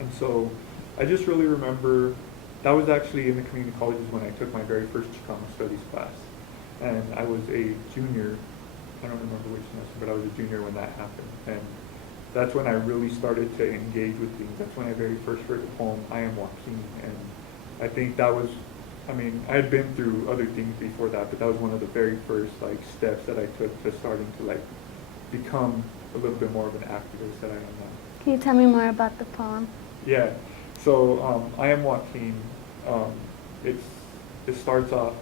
And so I just really remember that was actually in the community colleges when I took my very first Chicano studies class. And I was a junior, I don't remember which semester, but I was a junior when that happened. And that's when I really started to engage with things. That's when I very first heard the poem, I Am Joaquin. And I think that was, I mean, I had been through other things before that, but that was one of the very first like steps that I took to starting to like become a little bit more of an activist that I am now. Can you tell me more about the poem? Yeah. So I am Joaquin. Um, it's it starts off,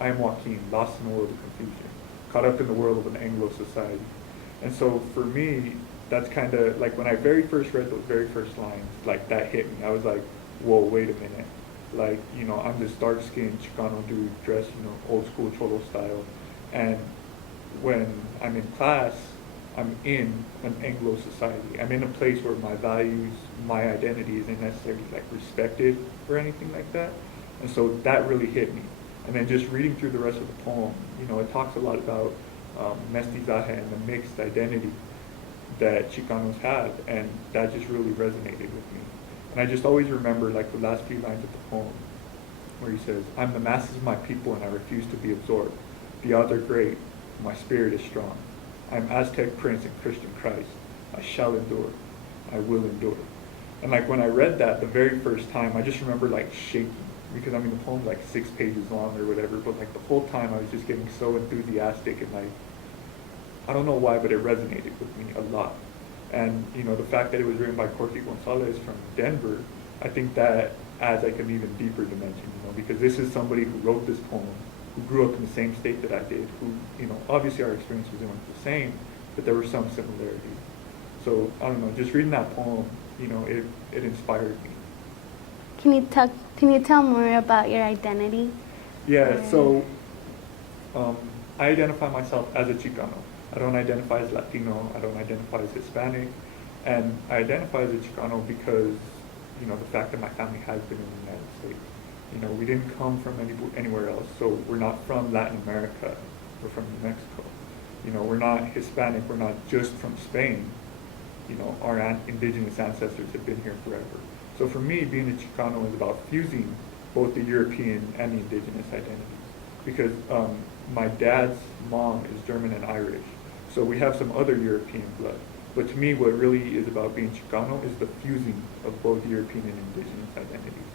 I am Joaquin, lost in a world of confusion, caught up in the whirl of an Anglo society. And so for me, that's kind of like when I very first read those very first lines, like that hit me. I was like, whoa, wait a minute. Like, I'm this dark-skinned Chicano dude dressed, old school Cholo style. And when I'm in class, I'm in an Anglo society. I'm in a place where my values, my identity isn't necessarily like respected or anything like that. And so that really hit me. And then just reading through the rest of the poem, it talks a lot about mestizaje and the mixed identity that Chicanos have, and that just really resonated with me. And I just always remember like the last few lines of the poem where he says, I'm the masses of my people and I refuse to be absorbed. The odds are great, my spirit is strong. I am Aztec prince and Christian Christ. I shall endure. I will endure. And like when I read that the very first time, I just remember like shaking because I mean the poem's like 6 pages long or whatever, but like the whole time I was just getting so enthusiastic and like, I don't know why, but it resonated with me a lot. And the fact that it was written by Corky Gonzalez from Denver, I think that adds like an even deeper dimension, because this is somebody who wrote this poem, who grew up in the same state that I did, who, obviously our experiences weren't the same, but there were some similarities. So, I don't know, just reading that poem, it inspired me. Can you tell more about your identity? Yeah, so I identify myself as a Chicano. I don't identify as Latino, I don't identify as Hispanic, and I identify as a Chicano because, the fact that my family has been in the United States. We didn't come from anywhere else, so we're not from Latin America, we're from New Mexico. We're not Hispanic, we're not just from Spain. Our indigenous ancestors have been here forever. So for me, being a Chicano is about fusing both the European and the indigenous identities. Because my dad's mom is German and Irish, so we have some other European blood. But to me, what really is about being Chicano is the fusing of both European and indigenous identities.